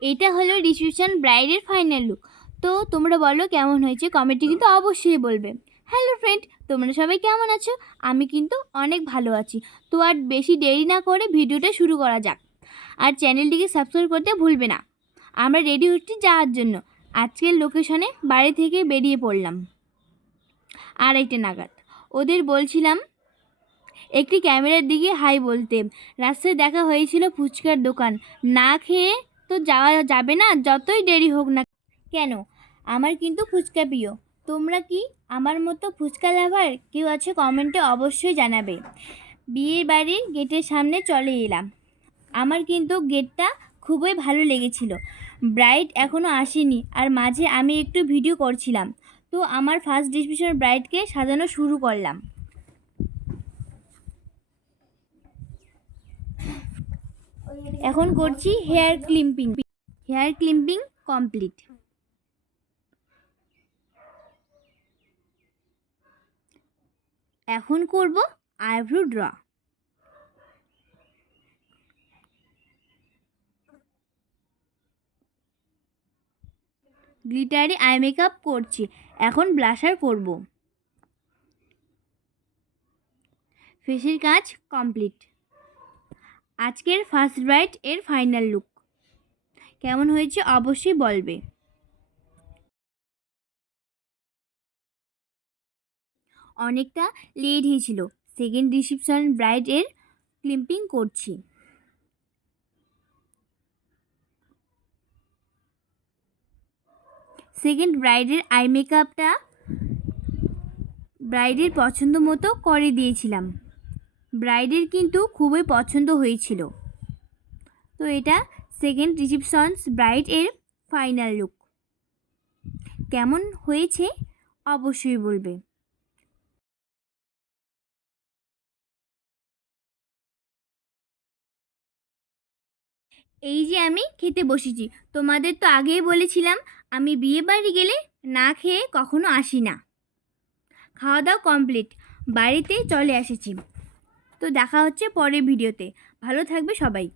এটা হলো reception ব্রাইডের final look. তো তোমরা বলো কেমন হয়েছে? কমেন্টে কিন্তু অবশ্যই বলবে। হ্যালো ফ্রেন্ড তোমরা সবাই কেমন আছো? আমি কিন্তু অনেক ভালো আছি। তো আর বেশি দেরি না করে ভিডিওটা শুরু করা যাক। আর চ্যানেলটিকে সাবস্ক্রাইব করতে ভুলবে না। আমরা রেডি হচ্ছি যাওয়ার জন্য। আজকের লোকেশনে বাড়ি থেকে বেরিয়ে পড়লাম। আড়াইটে নাগাদ। ওদের বলছিলাম, একটি ক্যামেরার দিকে হাই বলতে। রাস্তায় দেখা হয়েছিল ফুচকার দোকান। না খেয়ে তো যাওয়া যাবে না, যতই দেরি হোক না কেন? আমার কিন্তু ফুচকা প্রিয়। তোমরা কি আমার মতো ফুচকা লাভার কেউ আছে কমেন্টে অবশ্যই জানাবে। বিয়ের বাড়ির গেটের সামনে চলে এলাম। আমার কিন্তু গেটটা খুবই ভালো লেগেছিল। ব্রাইট এখনও আসেনি আর মাঝে আমি একটু ভিডিও করছিলাম। তো আমার ফার্স্ট ডিসিশন ব্রাইডকে সাজানো শুরু করলাম। এখন করছি hair crimping. Hair crimping complete. এখন করব eyebrow draw. Glittery eye makeup করছি, এখন ব্লাশার করব। ফেসের কাজ কমপ্লিট। আজকের ফার্স্ট ব্রাইট এর ফাইনাল লুক। কেমন হয়েছে? অবশ্যই বলবে। অনেকটা লেট হয়েছিল। সেকেন্ড রিসেপশন ব্রাইড এর ক্লিম্পিং করছি। সেকেন্ড ব্রাইডের আই মেকআপটা ব্রাইডের পছন্দ মতো করে দিয়েছিলাম। ব্রাইডের কিন্তু খুবই পছন্দ হয়েছিল। তো এটা সেকেন্ড রিসেপশনস ব্রাইড এর ফাইনাল লুক কেমন হয়েছে? অবশ্যই বলবে। এই যে আমি খেতে বসেছি, তোমাদের তো আগেই বলেছিলাম, আমি বিয়ে বাড়ি গেলে না খেয়ে কখনো আসি না। খাওয়া দাওয়া কমপ্লিট বাড়িতে চলে এসেছি। তো দেখা হচ্ছে পরের ভিডিওতে। ভালো থাকবে সবাই।